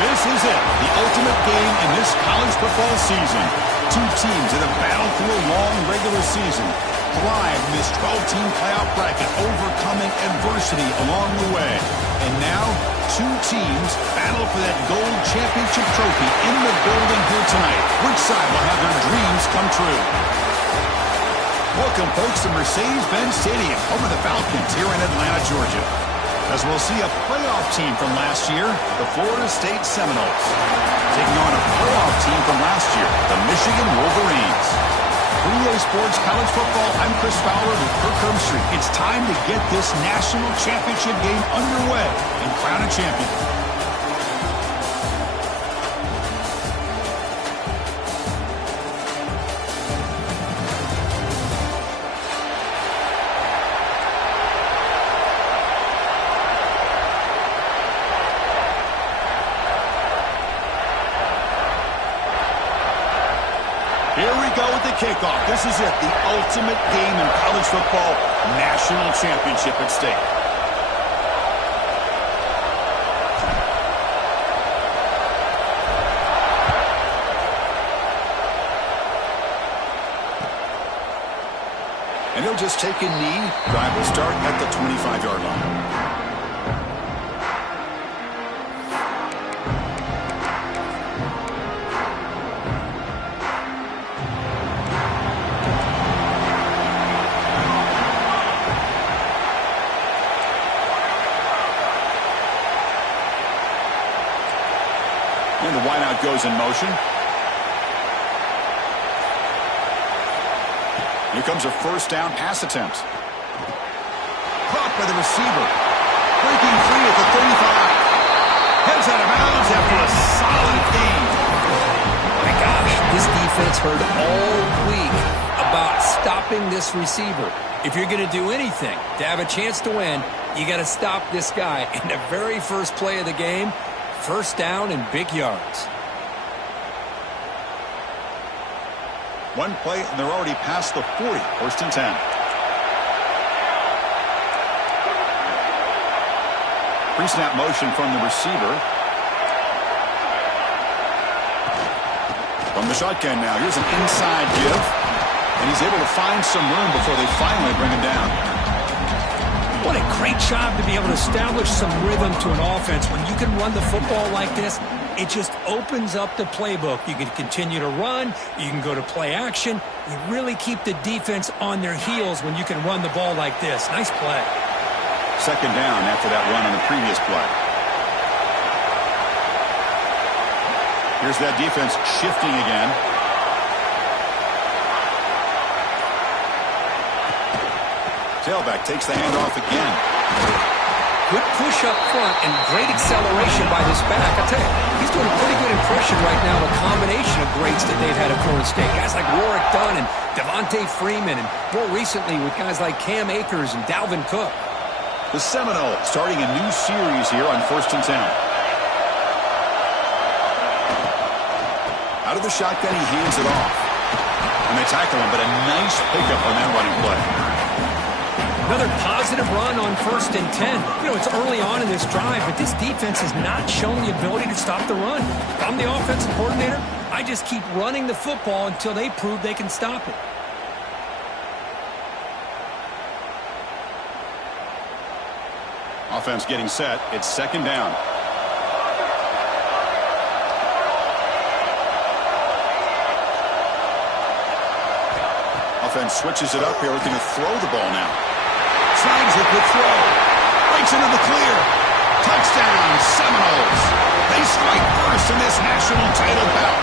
This is it, the ultimate game in this college football season. Two teams that have battled through a long regular season, thrived in this 12-team playoff bracket, overcoming adversity along the way. And now, two teams battle for that gold championship trophy in the building here tonight. Which side will have their dreams come true? Welcome, folks, to Mercedes-Benz Stadium, home of the Falcons here in Atlanta, Georgia, as we'll see a playoff team from last year, the Florida State Seminoles, taking on a playoff team from last year, the Michigan Wolverines. For EA Sports College Football, I'm Chris Fowler with Kirk Herbstreit. It's time to get this national championship game underway and crown a champion. Here we go with the kickoff. This is it, the ultimate game in college football, national championship at stake. And he'll just take a knee. Drive will start at the 25-yard line. And the wideout goes in motion. Here comes a first down pass attempt. Caught by the receiver. Breaking free at the 35. Heads out of bounds after a solid gain. My gosh, this defense heard all week about stopping this receiver. If you're going to do anything to have a chance to win, you got to stop this guy. In the very first play of the game, first down and big yards. One play, and they're already past the 40. First and 10. Pre-snap motion from the receiver. From the shotgun now. Here's an inside give. And he's able to find some room before they finally bring him down. What a great job to be able to establish some rhythm to an offense. When you can run the football like this, it just opens up the playbook. You can continue to run. You can go to play action. You really keep the defense on their heels when you can run the ball like this. Nice play. Second down after that run on the previous play. Here's that defense shifting again. Tailback takes the handoff again. Good push up front and great acceleration by this back. I tell you, he's doing a pretty good impression right now of a combination of greats that they've had at Florida State. Guys like Warwick Dunn and Devontae Freeman, and more recently with guys like Cam Akers and Dalvin Cook. The Seminoles starting a new series here on first and 10. Out of the shotgun, he hands it off. And they tackle him, but a nice pickup on that running play. Another positive run on first and 10. You know, it's early on in this drive, but this defense has not shown the ability to stop the run. If I'm the offensive coordinator, I just keep running the football until they prove they can stop it. Offense getting set. It's second down. Offense switches it up here, looking to throw the ball now. Snags it with throw. Breaks into the clear. Touchdown, Seminoles. They strike first in this national title bout.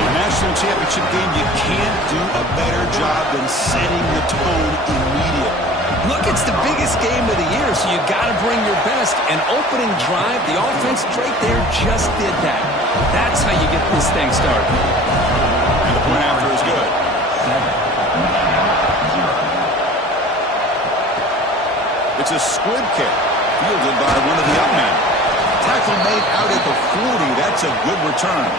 In a national championship game, you can't do a better job than setting the tone immediately. Look, it's the biggest game of the year, so you got to bring your best. An opening drive, the offense right there just did that. That's how you get this thing started. And the point after is good. It's a squib kick, fielded by one of the young men. Tackle made out at the 40. That's a good return.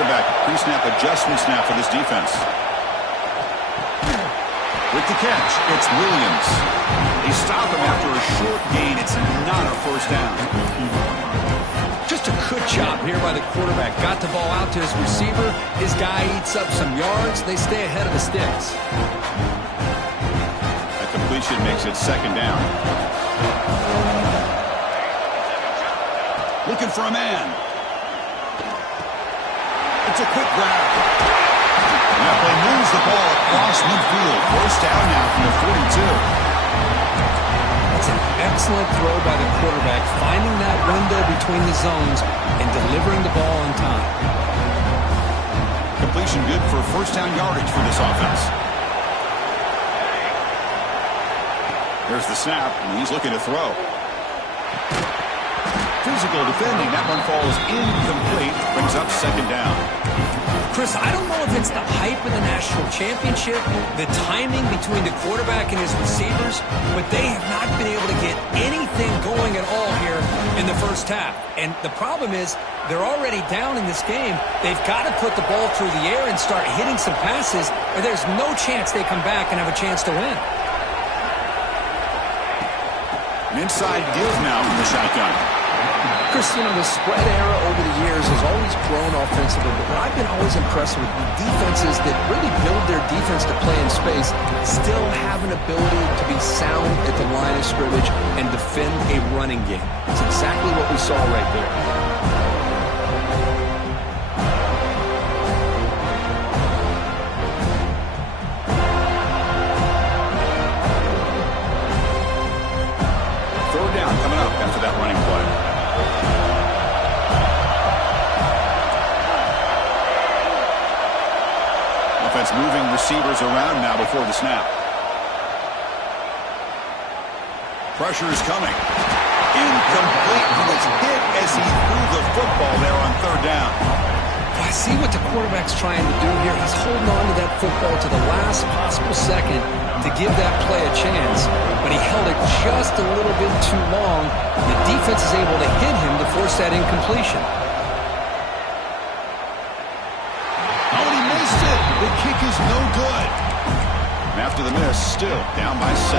quarterback. Pre-snap adjustments now for this defense. With the catch, it's Williams. They stop him after a short gain. It's not a first down. Just a good job here by the quarterback. Got the ball out to his receiver. His guy eats up some yards. They stay ahead of the sticks. That completion makes it second down. Looking for a man. It's a quick grab. And that play moves the ball across midfield. First down now from the 42. That's an excellent throw by the quarterback, finding that window between the zones and delivering the ball on time. Completion good for first down yardage for this offense. There's the snap, and he's looking to throw. Physical defending. That one falls incomplete. Brings up second down. Chris, I don't know if it's the hype of the national championship, the timing between the quarterback and his receivers, but they have not been able to get anything going at all here in the first half. And the problem is they're already down in this game. They've got to put the ball through the air and start hitting some passes, or there's no chance they come back and have a chance to win. An inside give now from the shotgun. Chris, you know, the spread era over the years has always grown offensively, but I've been always impressed with defenses that really build their defense to play in space, still have an ability to be sound at the line of scrimmage and defend a running game. It's exactly what we saw right there. Third down coming up after that running play. Offense moving receivers around now before the snap. Pressure is coming. Incomplete. He was hit as he threw the football there on third down. I see what the quarterback's trying to do here. He's holding on to that football to the last possible second to give that play a chance, but he held it just a little bit too long. The defense is able to hit him to force that incompletion. The kick is no good. And after the miss, still down by 7.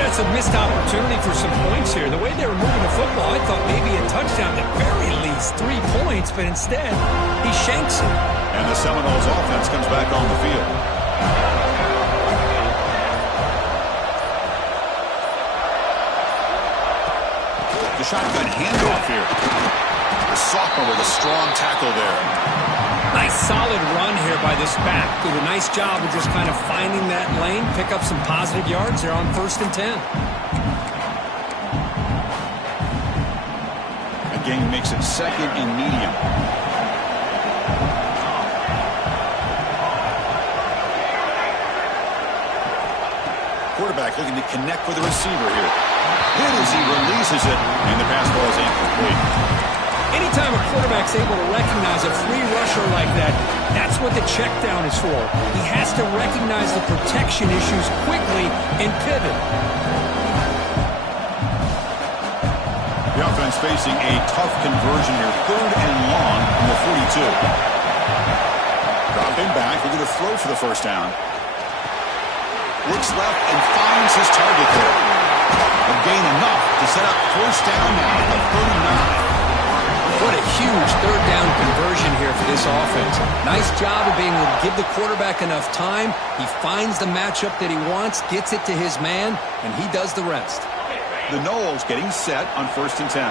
That's a missed opportunity for some points here. The way they were moving the football, I thought maybe a touchdown, at the very least 3 points, but instead, he shanks it. And the Seminoles offense comes back on the field. The shotgun handoff here. The sophomore with a strong tackle there. Nice solid run here by this back. Did a nice job of just kind of finding that lane, pick up some positive yards there on 1st and 10. Again, makes it second and medium. Quarterback looking to connect with the receiver here. Hit as he releases it, and the pass ball is incomplete. Anytime a quarterback's able to recognize a free rusher like that, that's what the check down is for. He has to recognize the protection issues quickly and pivot. The offense facing a tough conversion here. 3rd and long from the 42. Dropping back, looking to throw for the first down. Looks left and finds his target there. A gain enough to set up first down now at the 39. What a huge 3rd down conversion here for this offense. Nice job of being able to give the quarterback enough time. He finds the matchup that he wants, gets it to his man, and he does the rest. The Noles getting set on 1st and 10.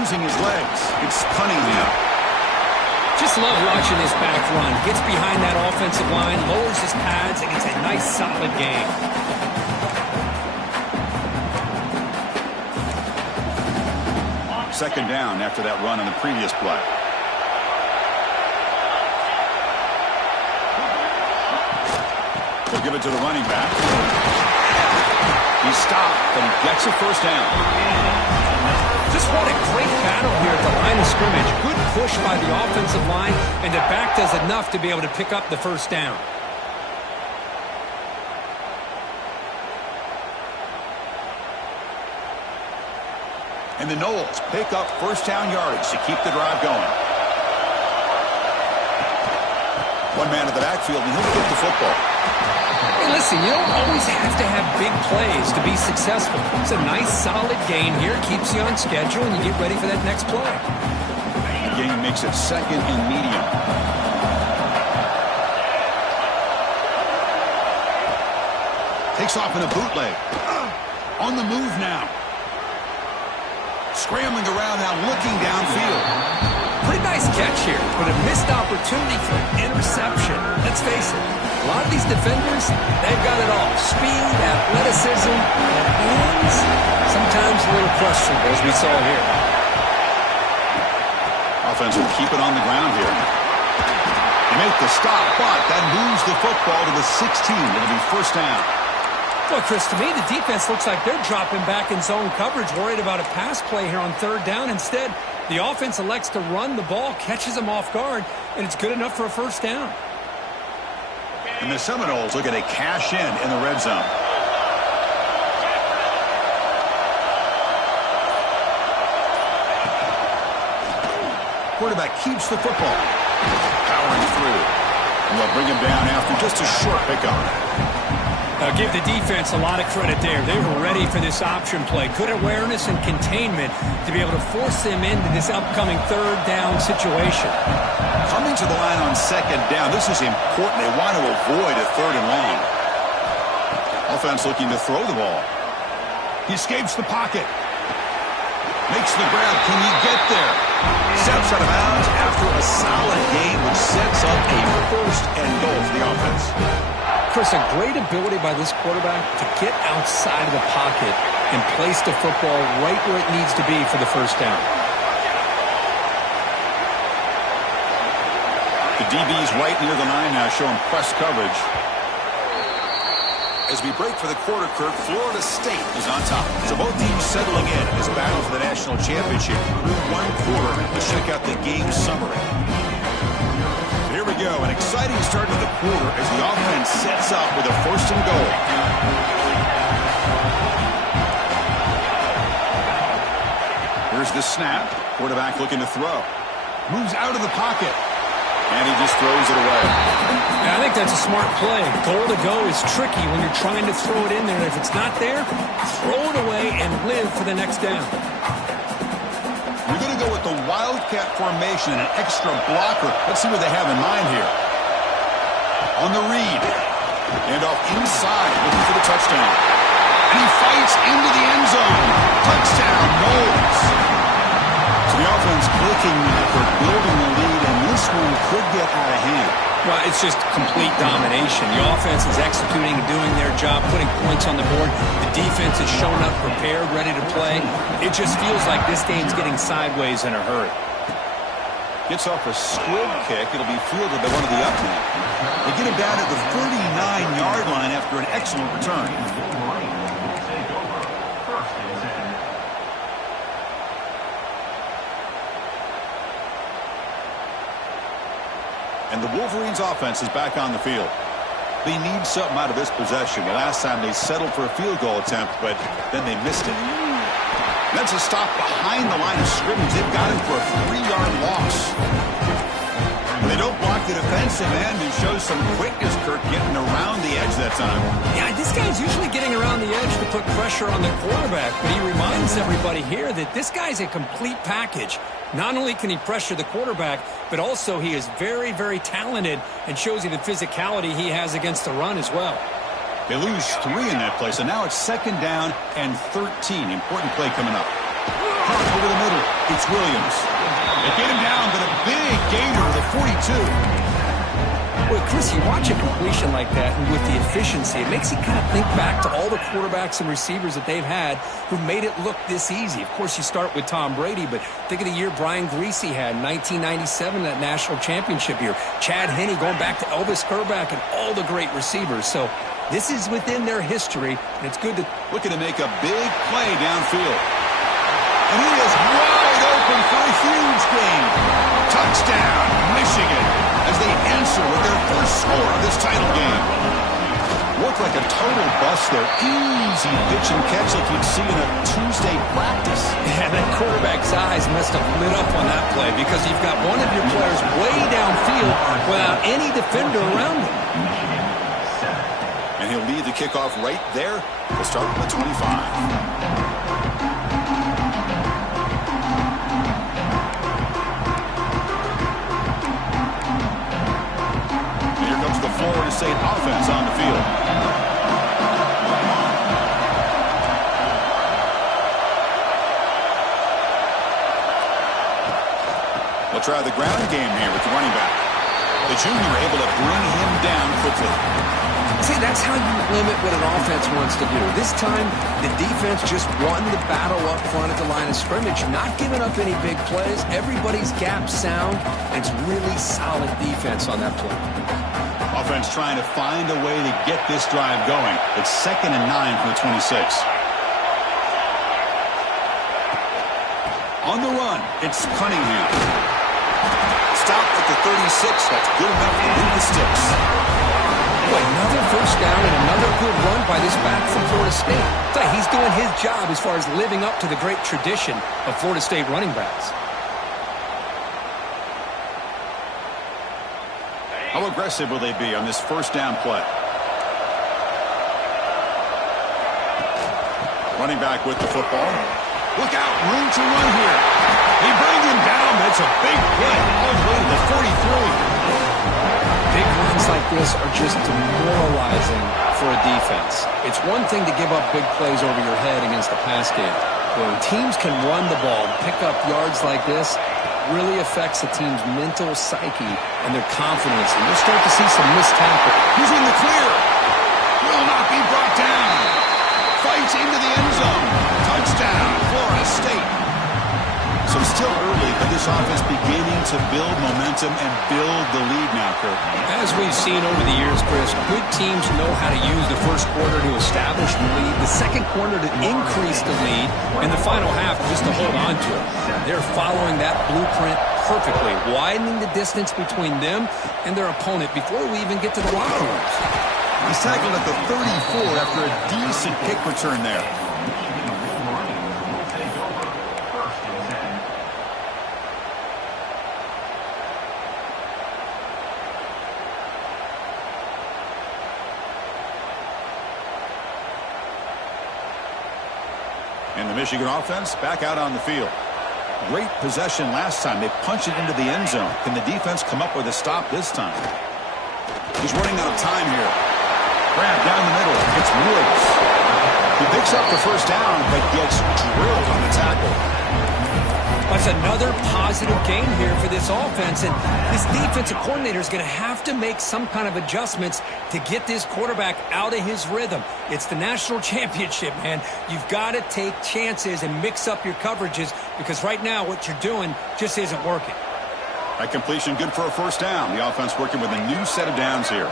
Using his legs, it's Cunningham. Just love watching this back run. Gets behind that offensive line, lowers his pads, and it's a nice, solid game. Second down after that run on the previous play. They'll give it to the running back. He's stopped, but he gets a first down. Just what a great battle here at the line of scrimmage. Good push by the offensive line, and the back does enough to be able to pick up the first down. And the Knowles pick up first down yardage to keep the drive going. One man in the backfield, and he'll get the football. Hey, listen, you don't always have to have big plays to be successful. It's a nice, solid gain here. Keeps you on schedule, and you get ready for that next play. The gain makes it second and medium. Takes off in a bootleg. On the move now. Scrambling around now, looking downfield. Pretty nice catch here, but a missed opportunity for an interception. Let's face it, a lot of these defenders, they've got it all. Speed, athleticism, and hands. Sometimes a little questionable, as we saw here. Offense will keep it on the ground here. They make the stop, but that moves the football to the 16. It'll be first down. Well, Chris, to me, the defense looks like they're dropping back in zone coverage, worried about a pass play here on third down. Instead, the offense elects to run the ball, catches them off guard, and it's good enough for a first down. And the Seminoles looking to cash in the red zone. Quarterback keeps the football. Powering through. And they'll bring him down after just a short pickup. Give the defense a lot of credit there. They were ready for this option play. Good awareness and containment to be able to force them into this upcoming third down situation. Coming to the line on second down, this is important. They want to avoid a third and long. Offense looking to throw the ball. He escapes the pocket. Makes the grab. Can he get there? Steps out of bounds after a solid gain, which sets up a first and goal for the offense. Chris, a great ability by this quarterback to get outside of the pocket and place the football right where it needs to be for the first down. The DB's right near the line now, showing press coverage. As we break for the quarter, Kirk, Florida State is on top. So both teams settling in this battle for the national championship. Through one quarter, let's check out the game summary. Here we go, an exciting start to the quarter as the offense sets up with a first and goal. Here's the snap. Quarterback looking to throw. Moves out of the pocket. And he just throws it away. Yeah, I think that's a smart play. Goal to go is tricky when you're trying to throw it in there. If it's not there, throw it away and live for the next down. We're going to go with the Wildcat formation and an extra blocker. Let's see what they have in mind here. On the read. And off inside, looking for the touchdown. And he fights into the end zone. Touchdown, Knowles. So the offense clicking after building the lead, and this one could get out of hand. Well, it's just complete domination. The offense is executing and doing their job, putting points on the board. The defense is showing up prepared, ready to play. It just feels like this game's getting sideways in a hurry. Gets off a squib kick. It'll be fielded by one of the up men. They get him down at the 39-yard line after an excellent return. And the Wolverines' offense is back on the field. They need something out of this possession. The last time they settled for a field goal attempt, but then they missed it. That's a stop behind the line of scrimmage. They've got him for a 3-yard loss. They don't block the defensive end and show some quickness, Kirk, getting around the edge that time. Yeah, this guy's usually getting around the edge to put pressure on the quarterback, but he reminds everybody here that this guy's a complete package. Not only can he pressure the quarterback, but also he is very, very talented and shows you the physicality he has against the run as well. They lose 3 in that play, so now it's second down and 13. Important play coming up. Hart over the middle. It's Williams. They get him down, but a big gainer to the 42. Well, Chris, you watch a completion like that, and with the efficiency, it makes you kind of think back to all the quarterbacks and receivers that they've had who made it look this easy. Of course, you start with Tom Brady, but think of the year Brian Greasy had in 1997, that national championship year. Chad Henne going back to Elvis Kerback and all the great receivers. So this is within their history, and it's good to... Looking to make a big play downfield. And he is wide open for a huge gain. Touchdown, Michigan, as they answer with their first score of this title game. Looked like a total bust there. Easy pitch and catch like you'd see in a Tuesday practice. Yeah, that quarterback's eyes must have lit up on that play because you've got one of your players way downfield without any defender around him. And he'll lead the kickoff right there. We'll start with the 25. Florida State offense on the field. They'll try the ground game here with the running back. The junior able to bring him down quickly. See, that's how you limit what an offense wants to do. This time, the defense just won the battle up front at the line of scrimmage, not giving up any big plays. Everybody's gap sound, and it's really solid defense on that play. Offense trying to find a way to get this drive going. It's 2nd and 9 from the 26. On the run, it's Cunningham. Stopped at the 36. That's good enough to move the sticks. Boy, another first down and another good run by this back from Florida State. He's doing his job as far as living up to the great tradition of Florida State running backs. How aggressive will they be on this first down play? Running back with the football. Look out, room to run here. They bring him down. That's a big play all the way to the 43. Big runs like this are just demoralizing for a defense. It's one thing to give up big plays over your head against the pass game. When teams can run the ball, pick up yards like this, really affects the team's mental psyche and their confidence. And you'll start to see some missed tackle. He's in the clear. Will not be brought down. Fights into the end zone. Touchdown, Florida State. So still early, but this offense beginning to build momentum and build the lead now, Kurt. As we've seen over the years, Chris, good teams know how to use the first quarter to establish the lead, the second quarter to increase the lead, and the final half just to hold on to it. They're following that blueprint perfectly, widening the distance between them and their opponent before we even get to the locker rooms. He's tackled at the 34 after a decent kick return there. And the Michigan offense back out on the field. Great possession last time. They punched it into the end zone. Can the defense come up with a stop this time? He's running out of time here. Grab down the middle. It's Woods. He picks up the first down, but gets drilled on the tackle. That's another positive game here for this offense, and this defensive coordinator is going to have to make some kind of adjustments to get this quarterback out of his rhythm. It's the national championship, man. You've got to take chances and mix up your coverages because right now what you're doing just isn't working. That completion good for a first down. The offense working with a new set of downs here.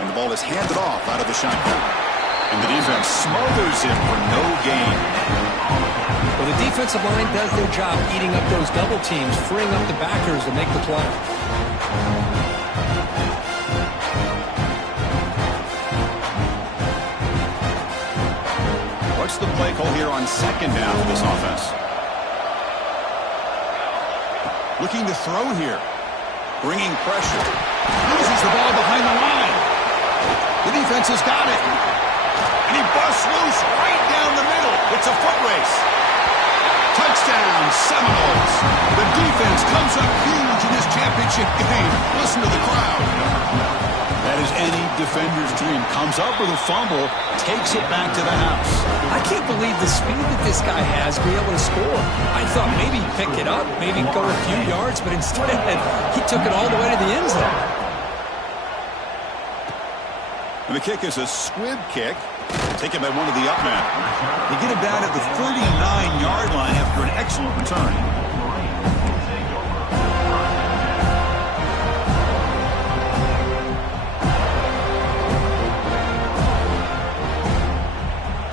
And the ball is handed off out of the shotgun. And the defense smothers him for no gain. Well, the defensive line does their job eating up those double teams, freeing up the backers to make the play. What's the play call here on second down for this offense? Looking to throw here. Bringing pressure. Loses the ball behind the line. The defense has got it. And he busts loose right down the middle. It's a foot race. Touchdown, Seminoles. The defense comes up huge in this championship game. Listen to the crowd. That is any defender's dream. Comes up with a fumble, takes it back to the house. I can't believe the speed that this guy has to be able to score. I thought maybe he'd pick it up, maybe go a few yards, but instead he took it all the way to the end zone. And the kick is a squib kick, taken by one of the up men. They get him down at the 39-yard line after an excellent return.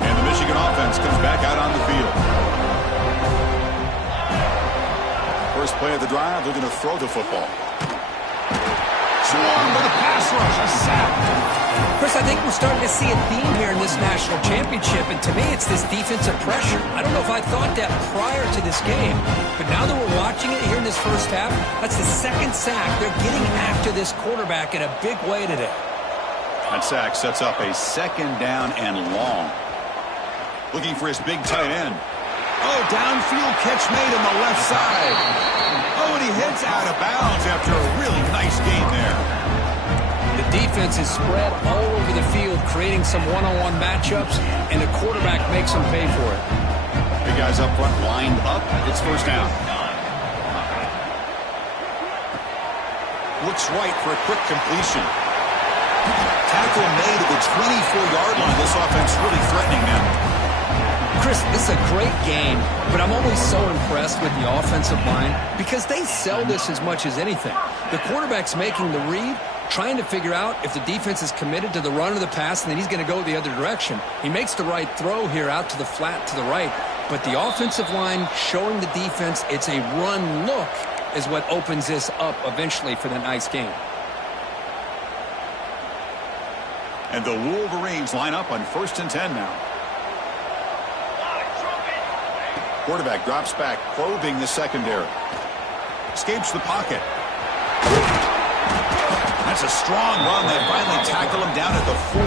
And the Michigan offense comes back out on the field. First play of the drive, they're going to throw the football. swarmed by the pass rush. A sack. Chris, I think we're starting to see a theme here in this national championship, and to me, it's this defensive pressure. I don't know if I thought that prior to this game, but now that we're watching it here in this first half, that's the second sack. They're getting after this quarterback in a big way today. That sack sets up a second down and long. Looking for his big tight end. Oh, downfield catch made on the left side. Oh, and he heads out of bounds after a really nice gain there. The defense is spread all over the field, creating some one-on-one matchups, and the quarterback makes them pay for it. Big guys up front lined up. It's first down. Looks right for a quick completion. Tackle made at the 24-yard line. This offense really threatening them. Chris, this is a great game, but I'm always so impressed with the offensive line because they sell this as much as anything. The quarterback's making the read, trying to figure out if the defense is committed to the run or the pass, and then he's going to go the other direction. He makes the right throw here out to the flat to the right, but the offensive line showing the defense it's a run look is what opens this up eventually for the nice game. And the Wolverines line up on 1st and 10 now. Quarterback drops back, probing the secondary. Escapes the pocket. That's a strong run. They finally tackle him down at the 4.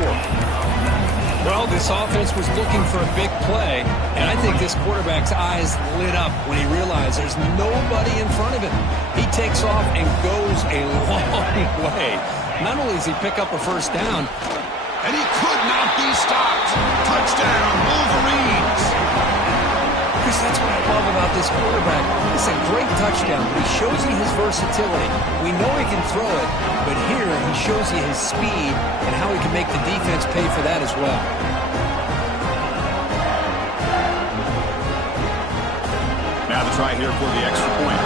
Well, this offense was looking for a big play, and I think this quarterback's eyes lit up when he realized there's nobody in front of him. He takes off and goes a long way. Not only does he pick up a first down, and he could not be stopped. Touchdown, Wolverines. Chris, that's what I love about this quarterback. It's a great touchdown, but he shows you his versatility. We know he can throw it, but here he shows you his speed and how he can make the defense pay for that as well. Now the try here for the extra point.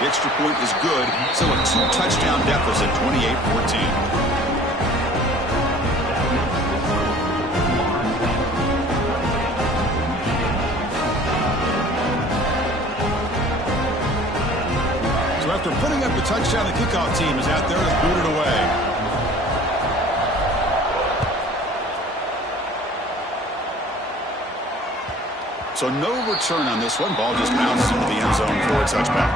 The extra point is good, so a 2-touchdown deficit, 28-14. After putting up the touchdown, the kickoff team is out there to boot it away. So no return on this one. Ball just bounces into the end zone for a touchback.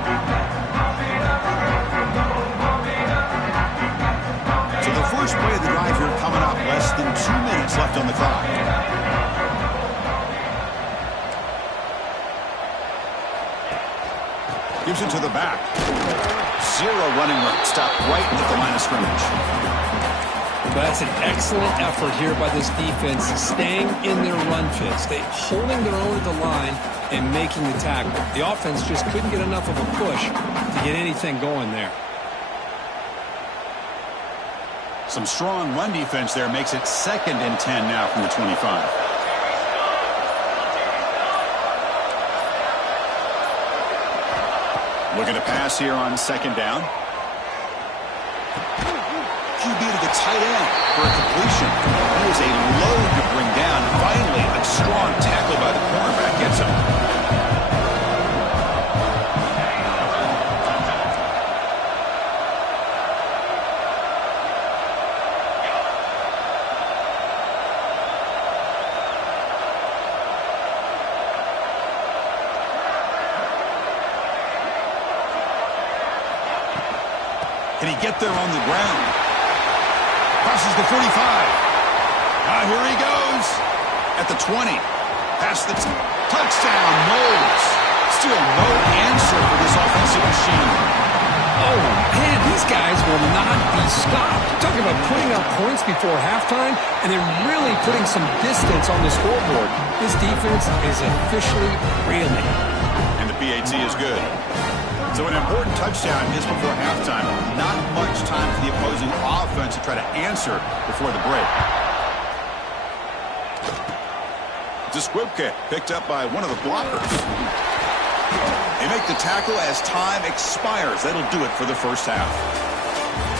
So the first play of the drive here coming up. Less than 2 minutes left on the clock. Gives it to the back. Zero running route. Stopped right at the line of scrimmage. That's an excellent effort here by this defense, staying in their run fits. They holding their own at the line and making the tackle. The offense just couldn't get enough of a push to get anything going there. Some strong run defense there makes it 2nd and 10 now from the 25. Looking to pass here on 2nd down. QB to the tight end for a completion. He was a load to bring down. Finally, a strong tackle by the cornerback gets him. Can he get there on the ground? Crosses the 45. Here he goes. At the 20. Past the touchdown. Knowles. Still no answer for this offensive machine. Oh, man, these guys will not be stopped. Talking about putting up points before halftime, and then really putting some distance on the scoreboard. This defense is officially reeling. And the PAT is good. So an important touchdown just before halftime. Not much time for the opposing offense to try to answer before the break. It's a squib kick picked up by one of the blockers. They make the tackle as time expires. That'll do it for the first half.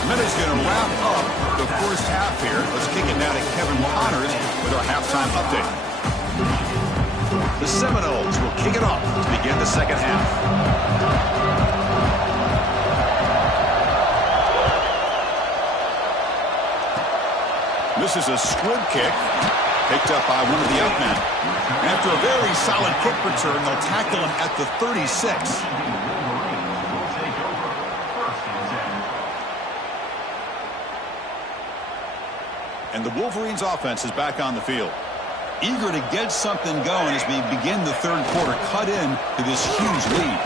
Minuta's going to wrap up the first half here. Let's kick it now to Kevin Connors with our halftime update. The Seminoles will kick it off to begin the second half. This is a squib kick picked up by one of the out men. After a very solid kick return, they'll tackle him at the 36. And the Wolverines offense is back on the field. Eager to get something going as we begin the third quarter, cut in to this huge lead.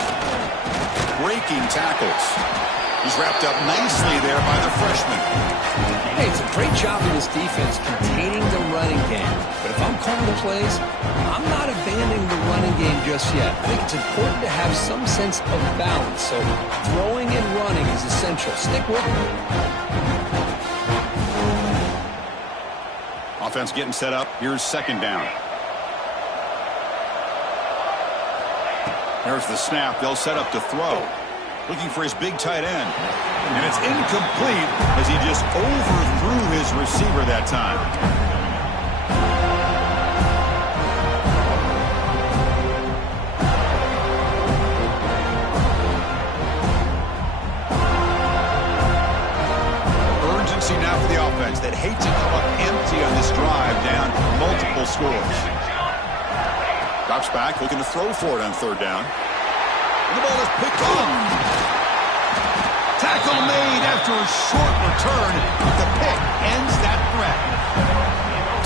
Breaking tackles. He's wrapped up nicely there by the freshman. Hey, it's a great job of this defense containing the running game. But if I'm calling the plays, I'm not abandoning the running game just yet. I think it's important to have some sense of balance. So throwing and running is essential. Stick with me. Offense getting set up. Here's second down. There's the snap. They'll set up to throw. Looking for his big tight end. And it's incomplete as he just overthrew his receiver that time. Urgency now for the offense that hate to come up empty on this drive down multiple scores. Drops back, looking to throw for it on third down. And the ball is picked up. Tackle made after a short return, but the pick ends that threat.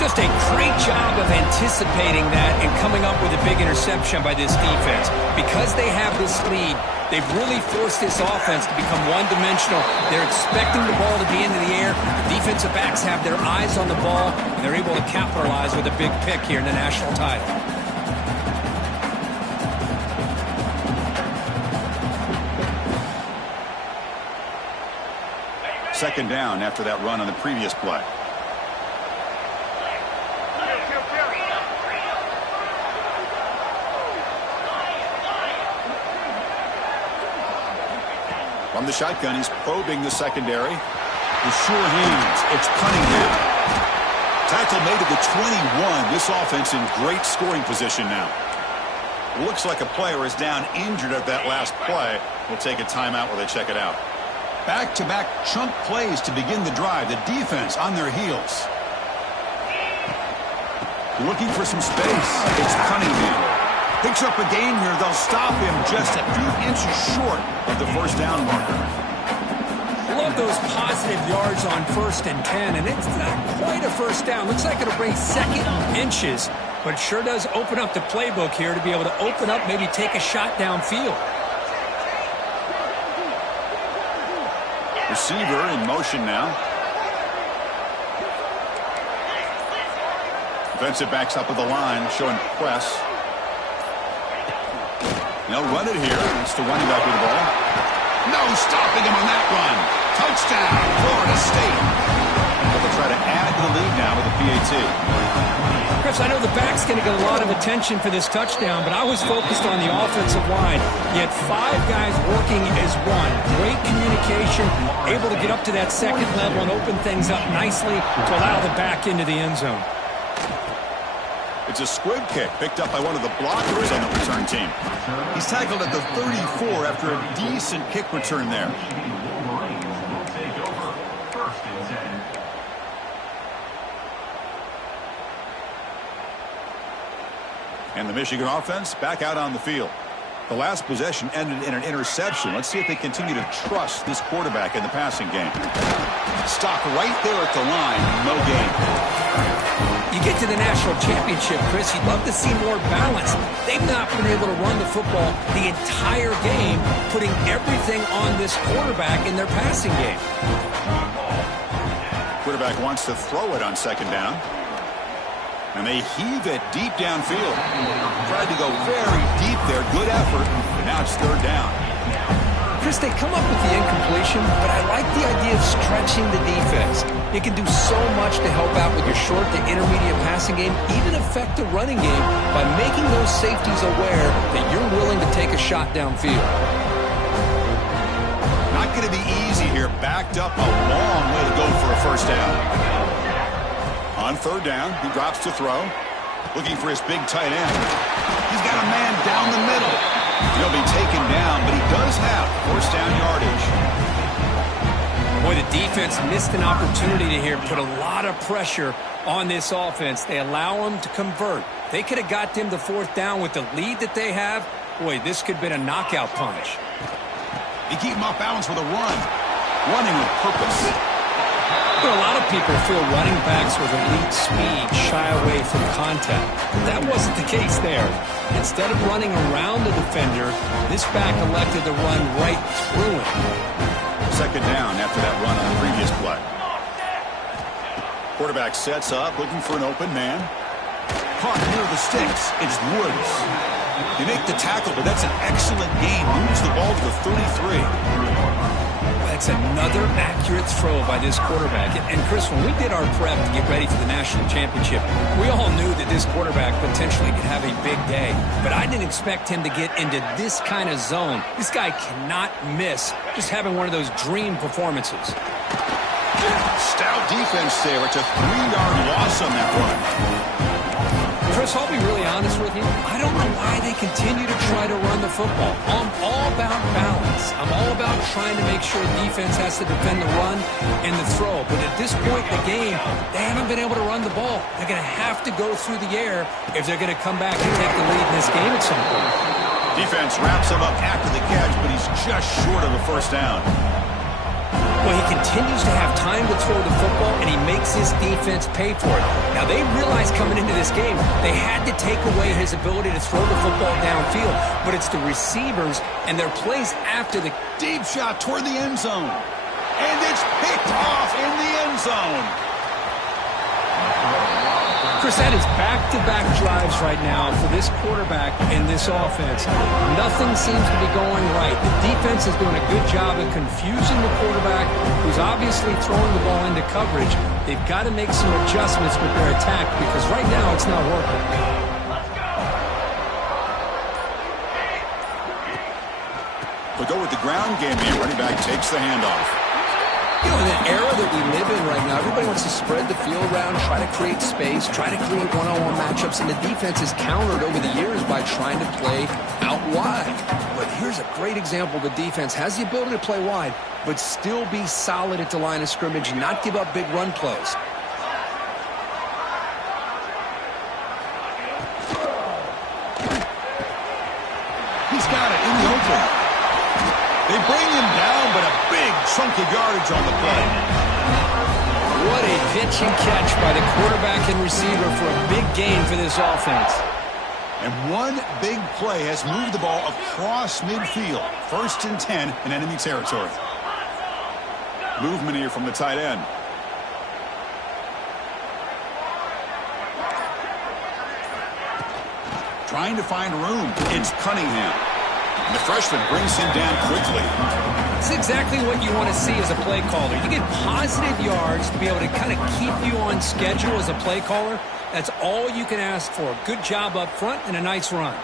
Just a great job of anticipating that and coming up with a big interception by this defense. Because they have this lead, they've really forced this offense to become one-dimensional. They're expecting the ball to be into the air. The defensive backs have their eyes on the ball, and they're able to capitalize with a big pick here in the national title. Second down after that run on the previous play. From the shotgun, he's probing the secondary. With sure hands, it's Cunningham. Tackle made at the 21. This offense in great scoring position now. Looks like a player is down injured at that last play. We'll take a timeout while they check it out. Back-to-back chunk plays to begin the drive. The defense on their heels. Looking for some space. It's Cunningham. Picks up a gain here. They'll stop him just a few inches short of the first down marker. Love those positive yards on 1st and 10, and it's not quite a first down. Looks like it'll bring second inches, but it sure does open up the playbook here to be able to open up, maybe take a shot downfield. Receiver in motion now. Defensive backs up with the line, showing press. They'll run it here. It's the running back with the ball. No stopping him on that run. Touchdown, Florida State. They'll try to add to the lead now with a PAT. Chris, I know the back's going to get a lot of attention for this touchdown, but I was focused on the offensive line. You had 5 guys working as one. Great communication, able to get up to that second level and open things up nicely to allow the back into the end zone. It's a squib kick picked up by one of the blockers on the return team. He's tackled at the 34 after a decent kick return there. And the Michigan offense back out on the field. The last possession ended in an interception. Let's see if they continue to trust this quarterback in the passing game. Stop right there at the line. No gain. You get to the national championship, Chris, you'd love to see more balance. They've not been able to run the football the entire game, putting everything on this quarterback in their passing game. Quarterback wants to throw it on second down. And they heave it deep downfield. Tried to go very deep there. Good effort. And now it's third down. Chris, they come up with the incompletion, but I like the idea of stretching the defense. You can do so much to help out with your short to intermediate passing game, even affect the running game by making those safeties aware that you're willing to take a shot downfield. Not going to be easy here. Backed up a long way to go for a first down. On third down, he drops to throw. Looking for his big tight end. He's got a man down the middle. He'll be taken down, but he does have first down yardage. Boy, the defense missed an opportunity to here, put a lot of pressure on this offense. They allow them to convert. They could have got them to fourth down with the lead that they have. Boy, this could have been a knockout punch. They keep him off balance with a run. Running with purpose. But a lot of people feel running backs with elite speed shy away from contact. That wasn't the case there. Instead of running around the defender, this back elected to run right through him. Second down after that run on the previous play. Quarterback sets up, looking for an open man. Caught near the sticks. It's Woods. They make the tackle, but that's an excellent gain. Moves the ball to the 33. That's another accurate throw by this quarterback. And Chris, when we did our prep to get ready for the national championship, we all knew that this quarterback potentially could have a big day. But I didn't expect him to get into this kind of zone. This guy cannot miss just having one of those dream performances. Stout defense there. It's a 3-yard loss on that run. Chris, I'll be really honest with you. I don't know why they continue to try to run the football. I'm all about balance. I'm all about trying to make sure defense has to defend the run and the throw. But at this point in the game, they haven't been able to run the ball. They're going to have to go through the air if they're going to come back and take the lead in this game at some point. Defense wraps him up after the catch, but he's just short of a first down. Well, he continues to have time to throw the football, and he makes his defense pay for it. Now, they realized coming into this game, they had to take away his ability to throw the football downfield, but it's the receivers and their plays after the Deep shot toward the end zone. And it's picked off in the end zone. Chris, that is back-to-back drives right now for this quarterback and this offense. Nothing seems to be going right. The defense is doing a good job of confusing the quarterback, who's obviously throwing the ball into coverage. They've got to make some adjustments with their attack because right now it's not working. They'll go with the ground game here. Running back takes the handoff. You know, in the era that we live in right now, everybody wants to spread the field around, try to create space, try to create one-on-one matchups, and the defense is countered over the years by trying to play out wide. But here's a great example. The defense has the ability to play wide, but still be solid at the line of scrimmage and not give up big run plays. He's got it in the open. They bring him down, but a big chunk of yardage on the play. What a pitch and catch by the quarterback and receiver for a big gain for this offense. And one big play has moved the ball across midfield. 1st and 10 in enemy territory. Movement here from the tight end. Trying to find room. It's Cunningham. And the freshman brings him down quickly. It's exactly what you want to see as a play caller. You get positive yards to be able to kind of keep you on schedule as a play caller. That's all you can ask for. Good job up front and a nice run.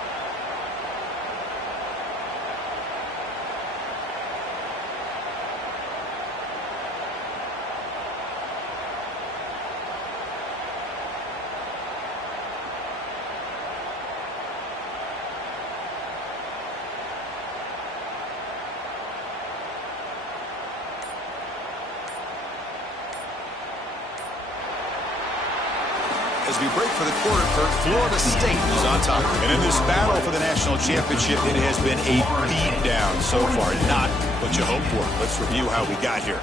As we break for the quarter, Florida State is on top. And in this battle for the national championship, it has been a beatdown so far. Not what you hoped for. Let's review how we got here.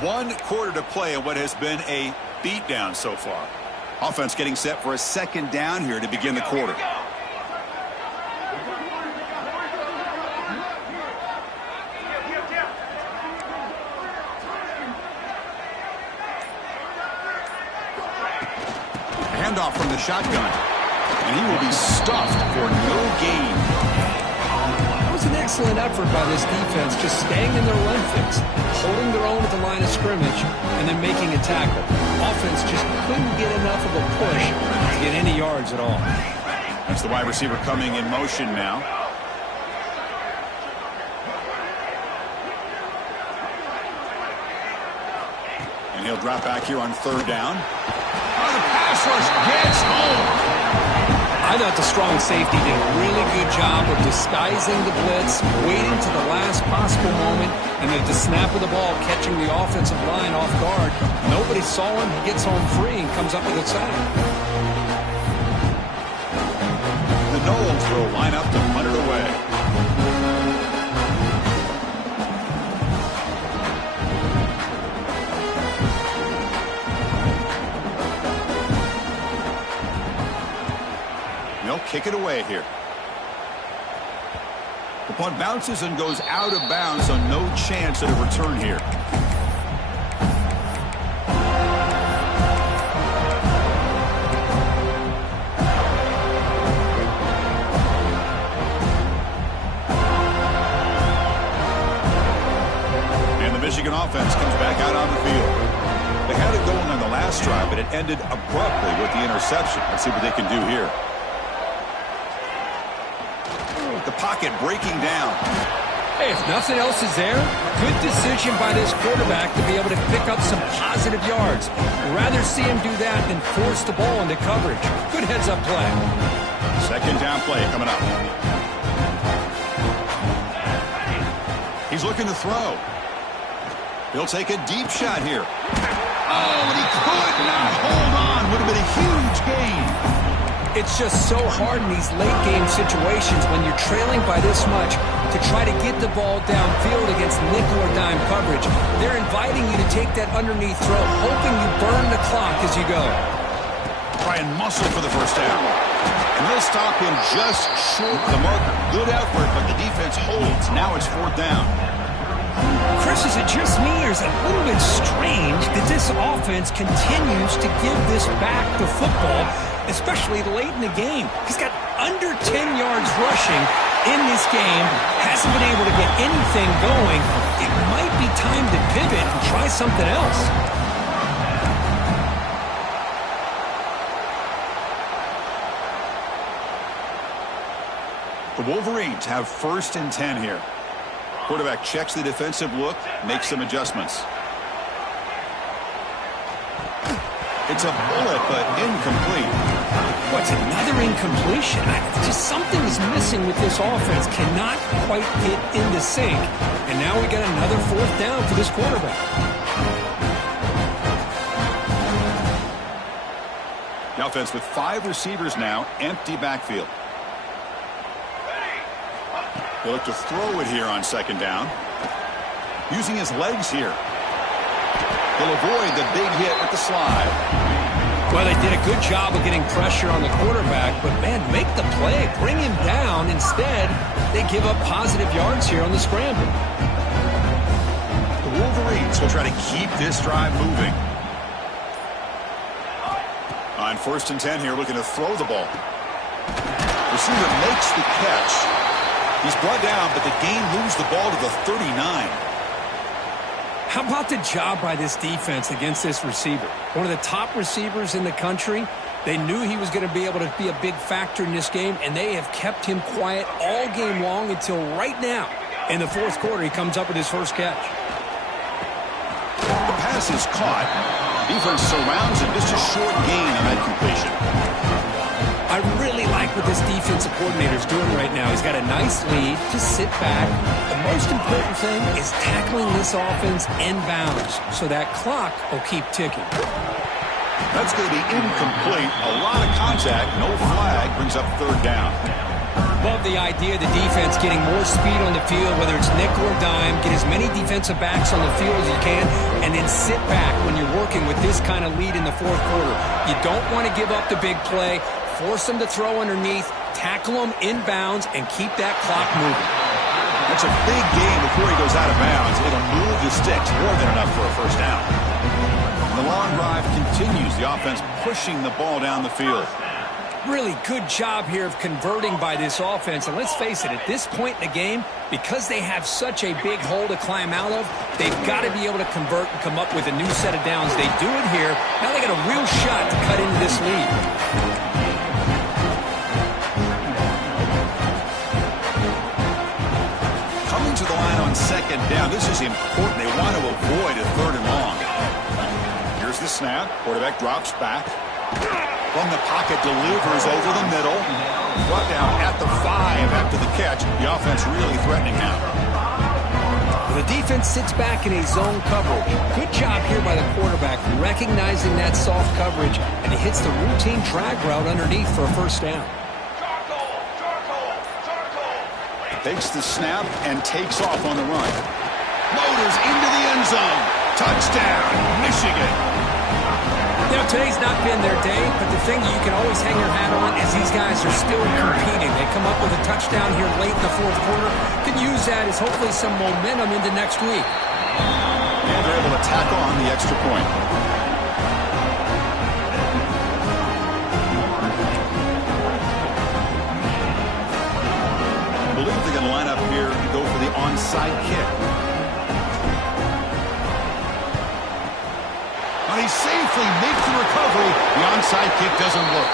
1 quarter to play in what has been a beatdown so far. Offense getting set for a second down here to begin the quarter. Handoff from the shotgun, and he will be stuffed for no gain. That was an excellent effort by this defense, just staying in their run fix, holding their own at the line of scrimmage, and then making a tackle. Offense just couldn't get enough of a push to get any yards at all. That's the wide receiver coming in motion now. And he'll drop back here on 3rd down. Oh, the pass rush gets home. I I thought the strong safety did a really good job of disguising the blitz, waiting to the last possible moment, and at the snap of the ball, catching the offensive line off guard. Nobody saw him. He gets home free and comes up with a sack. The Knowles will line up to punt it away. They'll kick it away here. The punt bounces and goes out of bounds, so no chance at a return here. And the Michigan offense comes back out on the field. They had it going on the last drive, but it ended abruptly with the interception. Let's see what they can do here. The pocket breaking down. Hey, if nothing else is there, good decision by this quarterback to be able to pick up some positive yards. Rather see him do that than force the ball into coverage. Good heads-up play. Second down play coming up. He's looking to throw. He'll take a deep shot here. Oh, and he could not hold on. Would have been a huge gain. It's just so hard in these late-game situations when you're trailing by this much to try to get the ball downfield against nickel or dime coverage. They're inviting you to take that underneath throw, hoping you burn the clock as you go. Try and muscle for the first down. And they'll stop him just short of the marker. Good effort, but the defense holds. Now it's fourth down. Chris, is it just me, or is it a little bit strange that this offense continues to give this back the football, especially late in the game? He's got under 10 yards rushing in this game, hasn't been able to get anything going. It might be time to pivot and try something else. The Wolverines have first and 10 here. Quarterback checks the defensive look, makes some adjustments. It's a bullet, but incomplete. What's another incompletion? Just something is missing with this offense. Cannot quite get into sync. And now we got another fourth down for this quarterback. The offense with 5 receivers now, empty backfield. He'll look to throw it here on second down. Using his legs here. He'll avoid the big hit with the slide. Well, they did a good job of getting pressure on the quarterback, but, man, make the play. Bring him down. Instead, they give up positive yards here on the scramble. The Wolverines will try to keep this drive moving. On first and 10 here, looking to throw the ball. Receiver makes the catch. He's brought down, but the game moves the ball to the 39. How about the job by this defense against this receiver? One of the top receivers in the country. They knew he was going to be able to be a big factor in this game, and they have kept him quiet all game long until right now. In the fourth quarter, he comes up with his first catch. The pass is caught. Defense surrounds him. Just a short gain on that completion. I really like what this defensive coordinator is doing right now. He's got a nice lead. Just sit back. The most important thing is tackling this offense inbounds so that clock will keep ticking. That's going to be incomplete. A lot of contact. No flag. Brings up third down. Love the idea of the defense getting more speed on the field, whether it's nickel or dime. Get as many defensive backs on the field as you can, and then sit back when you're working with this kind of lead in the fourth quarter. You don't want to give up the big play. Force them to throw underneath, tackle them inbounds, and keep that clock moving. That's a big gain before he goes out of bounds. It'll move the sticks more than enough for a first down. The long drive continues. The offense pushing the ball down the field. Really good job here of converting by this offense. And let's face it, at this point in the game, because they have such a big hole to climb out of, they've got to be able to convert and come up with a new set of downs. They do it here. Now they got a real shot to cut into this lead. To the line on second down. This is important. They want to avoid a third and long. Here's the snap. Quarterback drops back. From the pocket, delivers over the middle. Brought down at the 5 after the catch. The offense really threatening now. The defense sits back in a zone coverage. Good job here by the quarterback recognizing that soft coverage, and he hits the routine drag route underneath for a first down. Takes the snap and takes off on the run. Motors into the end zone. Touchdown, Michigan. You know, today's not been their day, but the thing you can always hang your hat on is these guys are still competing. They come up with a touchdown here late in the fourth quarter. Can use that as hopefully some momentum into next week. And they're able to tack on the extra point. I believe they're going to line up here and go for the onside kick. And he safely makes the recovery. The onside kick doesn't work.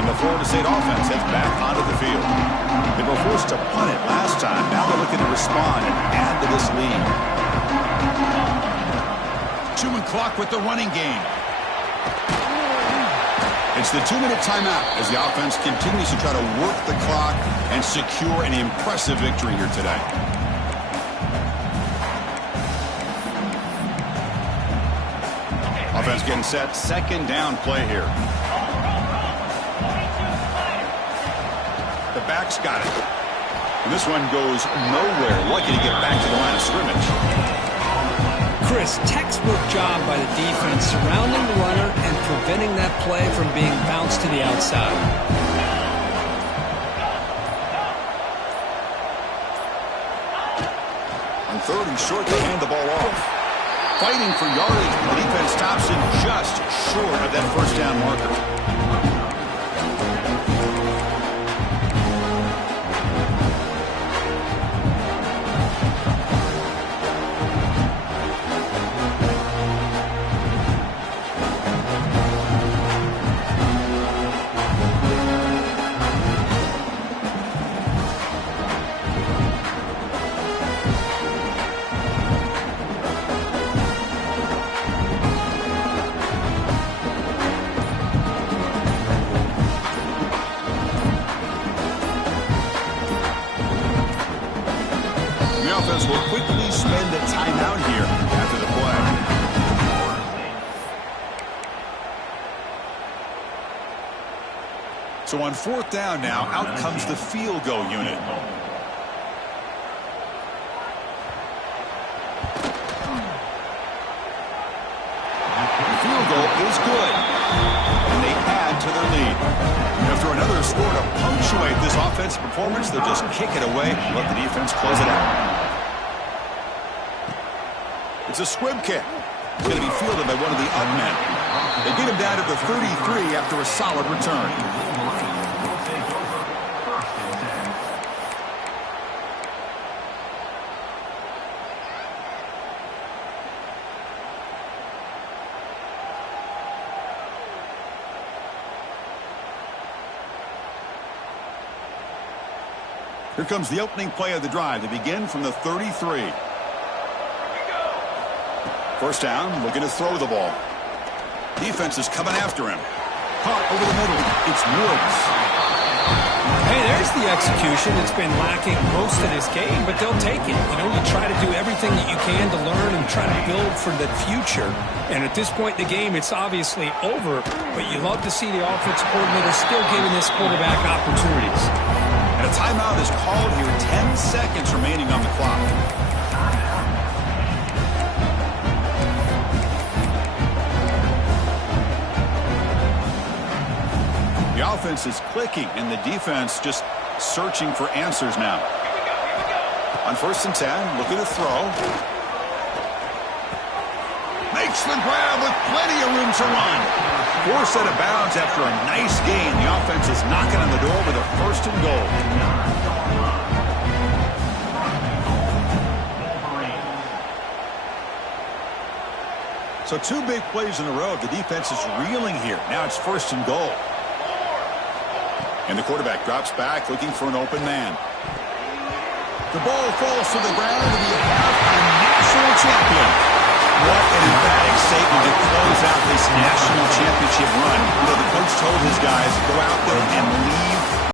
And the Florida State offense heads back onto the field. They were forced to punt it last time. Now they're looking to respond and add to this lead. 2-minute clock with the running game. It's the 2-minute timeout as the offense continues to try to work the clock and secure an impressive victory here today. Offense getting set. Second down play here. The back's got it. And this one goes nowhere. Lucky to get back to the line of scrimmage. Chris, textbook job by the defense surrounding the runner and preventing that play from being bounced to the outside. On 3rd and short, they hand the ball off. Fighting for yardage, the defense stops him just short of that first down marker. Will quickly spend a timeout here after the play. So on 4th down now, out comes the field goal unit. The field goal is good, and they add to their lead. After another score to punctuate this offensive performance, they'll just kick it away and let the defense close it out. It's a squib kick. It's going to be fielded by one of the up men. They get him down to the 33 after a solid return. Here comes the opening play of the drive. They begin from the 33. First down, looking to throw the ball. Defense is coming after him. Caught over the middle. It's Woods. Hey, there's the execution. It's been lacking most of this game, but they'll take it. You know, you try to do everything that you can to learn and try to build for the future. And at this point in the game, it's obviously over, but you love to see the offensive coordinator still giving this quarterback opportunities. And a timeout is called here. 10 seconds remaining on the clock. The offense is clicking, and the defense just searching for answers now. On 1st and 10, looking to throw. Makes the grab with plenty of room to run. Forced out of bounds after a nice gain. The offense is knocking on the door with a 1st and goal. So 2 big plays in a row. The defense is reeling here. Now it's 1st and goal. And the quarterback drops back looking for an open man. The ball falls to the ground, and we have a national champion. What an emphatic statement to close out this national championship run. You know, the coach told his guys, go out there and leave